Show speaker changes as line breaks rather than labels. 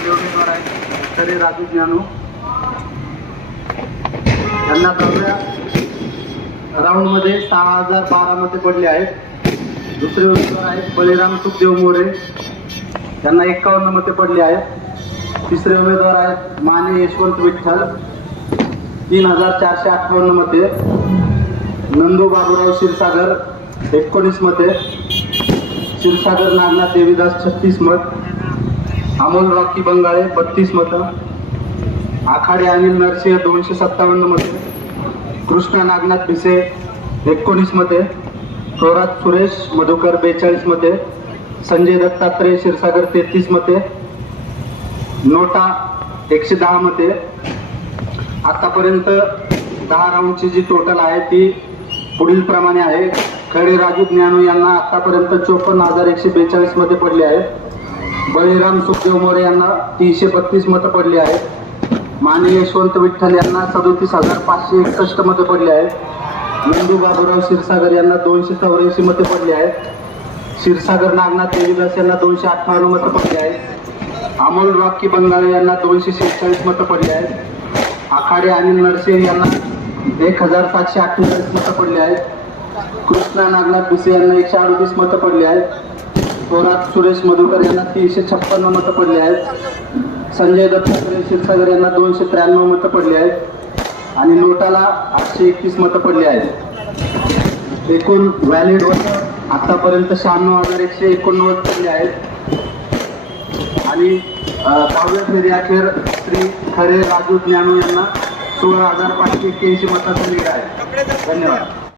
पहिले उमेदवार आहेत खरे राजू ज्ञानू. यांना दहाव्या राऊंडमध्ये सहा हजार बारा मते पडले आहेत. दुसरे उमेदवार आहेत बळीराम सुखदेव मोरे. त्यांना एक्कावन्न मते पडली आहेत. तिसरे उमेदवार आहेत माने यशवंत विठ्ठल. तीन हजार चारशे अठ्ठावन्न मते. नंदू बाबूराव क्षीरसागर एकोणीस मते. क्षीरसागर नागनाथ देवीदास छत्तीस मत. अमोल रॉकी बंगाळे बत्तीस मतं. आखाडे अनिल नरसिंह दोनशे सत्तावन्न मते. कृष्णा नागनाथ भिसे एकोणीस मते. थोरात सुरेश मधुकर बेचाळीस मते. संजय दत्तात्रय क्षीरसागर तेहतीस मते. नोटा एकशे दहा मते. आतापर्यंत दहा राऊंडची जी टोटल आहे ती पुढील प्रमाणे आहे. खडे राजू ज्ञानू यांना आतापर्यंत चोपन्न हजार एकशे बेचाळीसमध्ये पडली आहेत. बळीराम सुखदेव मोरे यांना तीनशे बत्तीस मतं पडली आहेत. माने यशवंत विठ्ठल यांना सदोतीस हजार पाचशे एकसष्ट मतं पडली आहेत. नंदू बाबूराव क्षीरसागर यांना दोनशे चौऱ्याऐंशी मते पडली आहेत. क्षीरसागर नागनाथ देवीदास यांना दोनशे अठ्ठावन्न मतं पडली आहेत. अमोल रॉकी बंगाळे यांना दोनशे शेहेचाळीस मतं पडली आहेत. आखाडे अनिल नरसे यांना एक हजार सातशे अठ्ठेचाळीस मतं पडली आहेत. कृष्णा नागनाथ भुसे यांना एकशे अडतीस मतं पडली आहेत. थोरात सुरेश मधुकर यांना तीनशे छप्पन्न मतं पडली आहेत. संजय दत्त क्षीरसागर यांना दोनशे त्र्याण्णव मतं पडली आहेत. आणि नोटाला आठशे एकतीस मतं पडली आहेत. एकूण व्हॅलिड मतं आतापर्यंत शहाण्णव हजार एकशे एकोणनव्वद पडली आहेत. आणि दहाव्या फेरी अखेर श्री खरे राजू ज्ञानू यांना सोळा हजार पाचशे एक्क्याऐंशी मताचा लीड आहे. धन्यवाद.